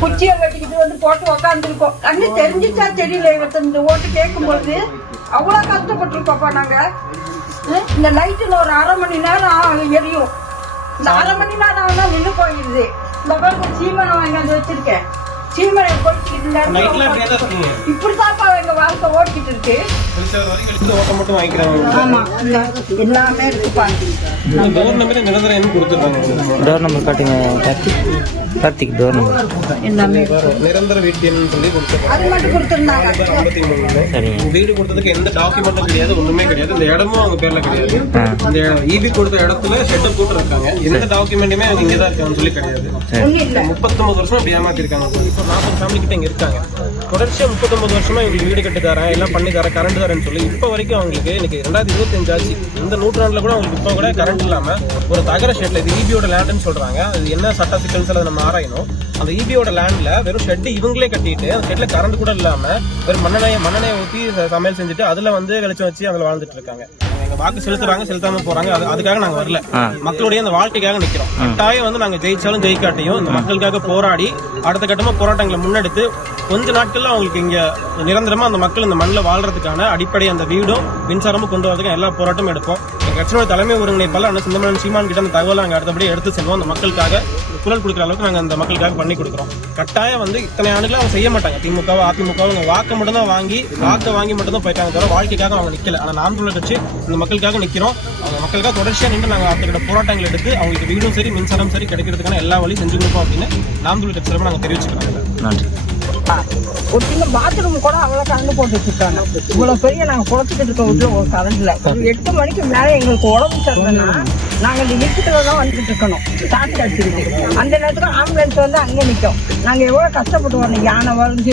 குச்சியை வெட்டிக்கிட்டு வந்து போட்டு உக்காந்துருக்கோம். கண்ணு தெரிஞ்சிச்சா தெரியல. இந்த ஓட்டு கேட்கும்போது அவ்வளோ கஷ்டப்பட்டுருக்கோப்பா நாங்கள். இந்த லைட்டில் ஒரு 1/2 மணி நேரம் எரியும். இந்த 1/2 மணி நேரம் ஆனால் நின்று போயிடுது. இந்த பாருங்க சீமனை வாங்கி வச்சிருக்கேன். சீமனை போயிட்டு இப்படித்தாப்பா எங்க வாழ்க்கை ஓட்டிட்டு இருக்கு. ஆமா எல்லாமே இருக்குப்பா. டோர் நம்பர் காட்டுங்க கார்த்திக். டோர் நம்பர் எல்லாமே நிரந்தர வீட்டு சொல்லி கொடுத்துருக்காங்க. அது மட்டும் கொடுத்துருந்தாங்க. 53 வீடு கொடுத்ததுக்கு எந்த டாக்குமெண்ட்டும் கிடையாது, ஒண்ணுமே கிடையாது. இந்த இடமும் அவங்க பேர்ல கிடையாது. இந்த ஈபி கொடுத்த இடத்துல ஷெட்டர் போட்டு இருக்காங்க. எந்த டாக்குமெண்ட்டுமே அவங்க இங்கதான் இருக்காங்கன்னு சொல்லி கிடையாது. 39 வருஷம் அப்படி ஏமாத்திருக்காங்க. இப்போ 40 ஃபேமிலி கிட்ட இங்க இருக்காங்க. தொடர்ச்சியா 39 வருஷமா இவங்களுக்கு வீடு கட்டி தரேன், எல்லாம் பண்ணி தரேன், கரண்ட் தரேன்னு சொல்லி இப்போ வரைக்கும் அவங்களுக்கு இன்னைக்கு 2025 ஆச்சு. இந்த நூற்றாண்டுல கூட அவங்களுக்கு இப்போ கூட கரண்ட் இல்லாம ஒரு தகர ஷெட்ல, இது ஈபியோட லேண்ட்னு சொல்றாங்க. அது என்ன சட்ட சிக்கல்ஸ் அதை நம்ம ஆராயணும். அந்த ஈபியோட லேண்ட்ல வெறும் ஷெட் இவங்களே கட்டிட்டு அந்த ஷெட்ல கரண்ட் கூட இல்லாம வெறும் மண்ணெண்ணெயை ஊற்றி சமையல் செஞ்சுட்டு அதுல வந்து வெளிச்சம் வச்சு அதுல வாழ்ந்துட்டு இருக்காங்க. எங்க வாக்கு செலுத்துறாங்க, செலுத்தாம போறாங்க. அதுக்காக நாங்க வரல, மக்களுடைய அந்த வாழ்க்கைக்காக நிக்கிறோம். கட்டாயம் வந்து நாங்க ஜெயிச்சாலும் ஜெயிக்காட்டியும் இந்த மக்களுக்காக போராடி அடுத்த கட்டமா போராட்டங்களை முன்னெடுத்து கொஞ்ச நாட்கள்ல அவங்களுக்கு இங்க நிரந்தரமா அந்த மக்கள் இந்த மண்ணில் வாழ்றதுக்கான அடிப்படை அந்த வீடும் மின்சாரமும் கொண்டு வரதுக்கு எல்லா போராட்டமும் எடுப்போம். எங்க கட்சியோட தலைமை ஒருங்கிணைப்பாளர் அண்ணன் சிந்தமரன் சீமான் கிட்ட அந்த தகவலை நாங்க அடுத்தபடி எடுத்து செல்வோம். அந்த மக்களுக்காக குரல் கொடுக்குற அளவுக்கு நாங்க அந்த மக்களுக்காக பண்ணி கொடுக்குறோம். கட்டாயம் வந்து இத்தனை ஆண்டுகள் அவங்க செய்ய மாட்டாங்க. திமுக அதிமுக அவங்க வாக்கை மட்டும் தான் வாங்கி மட்டும் தான் போயிட்டாங்க தவிர வாழ்க்கைக்காக அவங்க நிக்கல. ஆனா நாம் தமிழர் கட்சி இந்த மக்களுக்காக நிக்கிறோம். அவங்க மக்களுக்காக தொடர்ச்சியா நின்று நாங்க அடுத்த போராட்டங்கள் எடுத்து அவங்களுக்கு வீடும் சரி மின்சாரம் சரி கிடைக்கிறதுக்கான எல்லா வழியும் செஞ்சு கொடுப்போம் அப்படின்னு நாம் தமிழர் கட்சி நாங்க தெரிவிச்சுக்கிறோம். நன்றி. ஒரு சின்ன பாத்ரூம் கூட அவ்வளோ கரண்ட் போட்டு வச்சிருக்காங்க. இவ்வளவு பெரிய நாங்க குறைச்சிக்கிட்டு இருக்க விட்டு ஒரு கரண்ட்ல 8 மணிக்கு மேல எங்களுக்கு உடம்பு சரியில்லைன்னா நாங்க இந்த வீட்டுல தான் வந்துட்டு இருக்கணும். சாப்பிட்டு அடிச்சுக்கிட்டு அந்த நேரத்துக்கு ஆம்புலன்ஸ் வந்து அங்கே நிற்கும். நாங்க எவ்வளவு கஷ்டப்பட்டு வரணும். யானை வரும்,